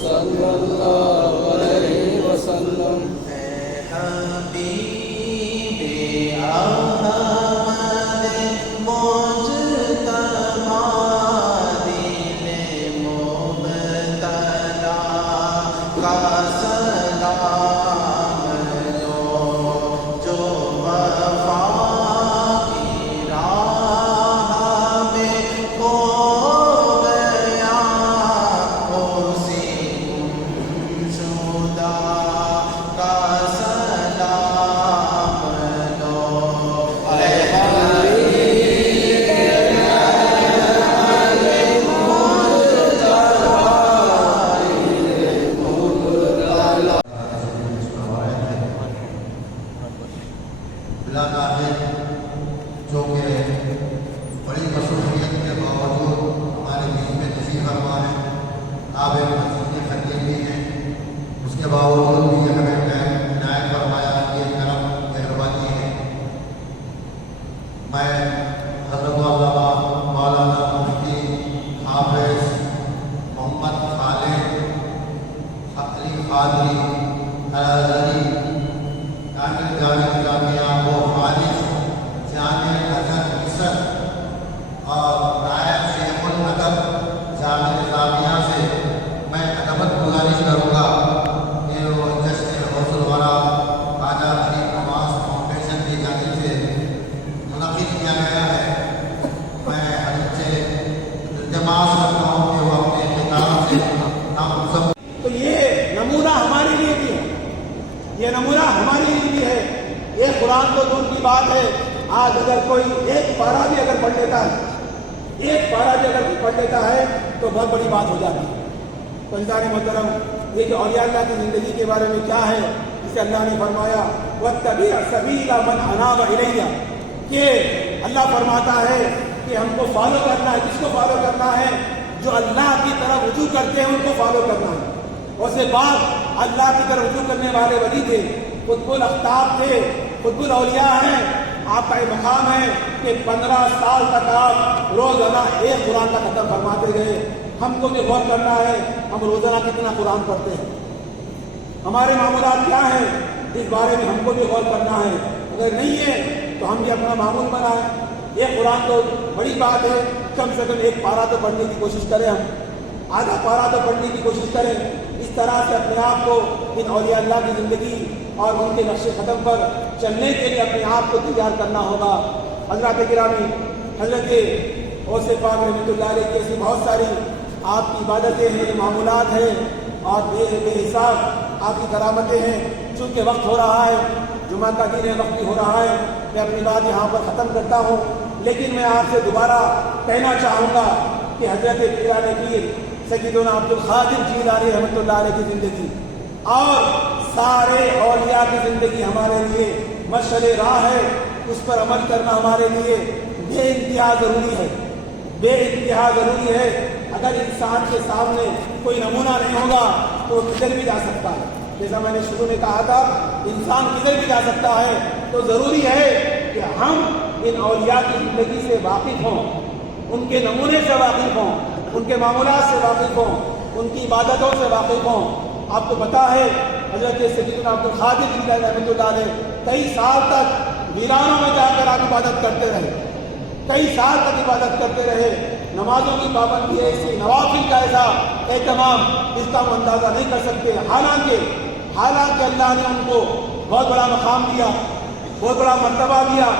صلی اللہ علیہ وسلم۔ جو کہ بڑی مصروفیت کے باوجود ہمارے بیچ میں تشریف فرما ہے، آپ ایک مسجد خطیب بھی ہیں، اس کے باوجود بھی یہ ہمیں عنایت فرمایا، یہ کرم مہربانی ہے۔ میں حضرت علامہ مولانا مفتی حافظ محمد خالد علی قادری الازہری کامل جامع جامعہ و خالص جامع ازہر مصر اور نائب شیخ الادب جامع نظامیہ سے میں ادبت گزارش کروں گا کہ وہ جشن غوث الورا خواجہ غریب نواز فاؤنڈیشن کی جانب سے منعقد کیا گیا ہے۔ میں حضرت سے التماس کرتا ہوں کہ وہ اپنے خطاب سے ہم سب تو یہ نمونہ ہمارے لیے بھی ہے، یہ نمونہ ہمارے لیے بھی ہے۔ یہ قرآن تو دور کی بات ہے، آج اگر کوئی ایک پارہ بھی اگر پڑھ لیتا ہے، ایک پارہ بھی اگر پڑھ لیتا ہے تو بہت بڑی بات ہو جاتی ہے۔ تو انسان محترم، یہ جو اولیاء اللہ کی زندگی کے بارے میں کیا ہے، جسے اللہ نے فرمایا وَاتَّبِعْ سَبِيلَ مَنْ أَنَابَ إِلَيَّ، کہ اللہ فرماتا ہے کہ ہم کو فالو کرنا ہے۔ کس کو فالو کرنا ہے؟ جو اللہ کی طرف رجوع کرتے ہیں ان کو فالو کرنا ہے۔ اور سے بعد اللہ کی طرف رجوع کرنے والے ولی تھے، قطب الاقطاب تھے، قطب الاولیاء ہیں۔ آپ کا یہ مقام ہے کہ 15 سال تک آپ روزانہ ایک قرآن کا ختم فرماتے گئے۔ ہم کو بھی غور کرنا ہے، ہم روزانہ کتنا قرآن پڑھتے ہیں، ہمارے معمولات کیا ہیں، اس بارے میں ہم کو بھی غور کرنا ہے۔ اگر نہیں ہے تو ہم بھی اپنا معمول بنائیں۔ یہ قرآن تو بڑی بات ہے، کم سے کم ایک پارہ تو پڑھنے کی کوشش کریں، ہم آدھا پارہ تو پڑھنے کی کوشش کریں۔ اس طرح سے اپنے آپ کو ان اولیاء اللہ کی زندگی اور ان کے نقش قدم پر چلنے کے لیے اپنے آپ کو تیار کرنا ہوگا۔ حضرات گرامی، حضرت غوث پاک رحمۃ اللہ علیہ کی ایسی بہت ساری آپ کی عبادتیں ہیں، معمولات ہیں اور بے حساب آپ کی کرامتیں ہیں۔ چونکہ وقت ہو رہا ہے، جمعہ کا دن ہے، وقت بھی ہو رہا ہے، میں اپنی بات یہاں پر ختم کرتا ہوں۔ لیکن میں آپ سے دوبارہ کہنا چاہوں گا کہ حضرت پیران پیر سیدنا عبد القادر جیلانی رحمۃ اللہ علیہ کی زندگی اور سارے اولیاء کی زندگی ہمارے لیے مشعل راہ ہے۔ اس پر عمل کرنا ہمارے لیے بے انتہا ضروری ہے، بے انتہا ضروری ہے۔ اگر انسان کے سامنے کوئی نمونہ نہیں ہوگا تو وہ کدھر بھی جا سکتا ہے۔ جیسا میں نے شروع میں کہا تھا، انسان کدھر بھی جا سکتا ہے، تو ضروری ہے کہ ہم ان اولیاء کی زندگی سے واقف ہوں، ان کے نمونے سے واقف ہوں، ان کے معمولات سے واقف ہوں، ان کی عبادتوں سے واقف ہوں۔ آپ کو پتا ہے حضرت سیدنا عبد القادر جیلانی رحمۃ اللہ علیہ کئی سال تک ویرانوں میں جا کر آپ عبادت کرتے رہے، کئی سال تک عبادت کرتے رہے۔ نمازوں کی پابندی ایسی، نوافل کا ایسا اہتمام، اس کا ہم اندازہ نہیں کر سکتے۔ حالانکہ اللہ نے ان کو بہت بڑا مقام دیا، بہت بڑا مرتبہ دیا،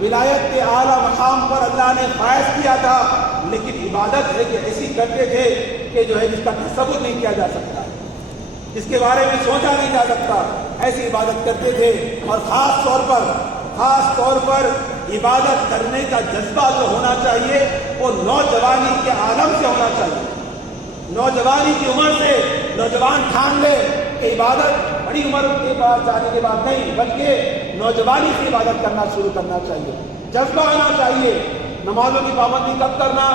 ولایت کے اعلیٰ مقام پر اللہ نے فائز کیا تھا، لیکن عبادت ہے کہ ایسی کرتے تھے کہ جو ہے جس کا تصور نہیں کیا جا سکتا، جس کے بارے میں سوچا نہیں جا سکتا، ایسی عبادت کرتے تھے۔ اور خاص طور پر عبادت کرنے کا جذبہ جو ہونا چاہیے وہ نوجوانی کے عالم سے ہونا چاہیے۔ نوجوانی کی عمر سے نوجوان ٹھان لے کہ عبادت بڑی عمر کے بعد جانے کے بعد نہیں، بلکہ نوجوانی سے عبادت کرنا شروع کرنا چاہیے، جذبہ آنا چاہیے۔ نمازوں کی پابندی کب کرنا؟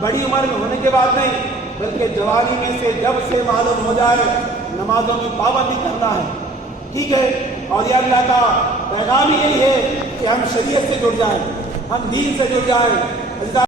بڑی عمر میں ہونے کے بعد نہیں، بلکہ جوانی میں سے جب سے معلوم ہو جائے نمازوں کی پابندی کرنا ہے۔ ٹھیک ہے، اولیاء اللہ کا پیغام یہی ہے کہ ہم شریعت سے جڑ جائیں، ہم دین سے جڑ جائیں۔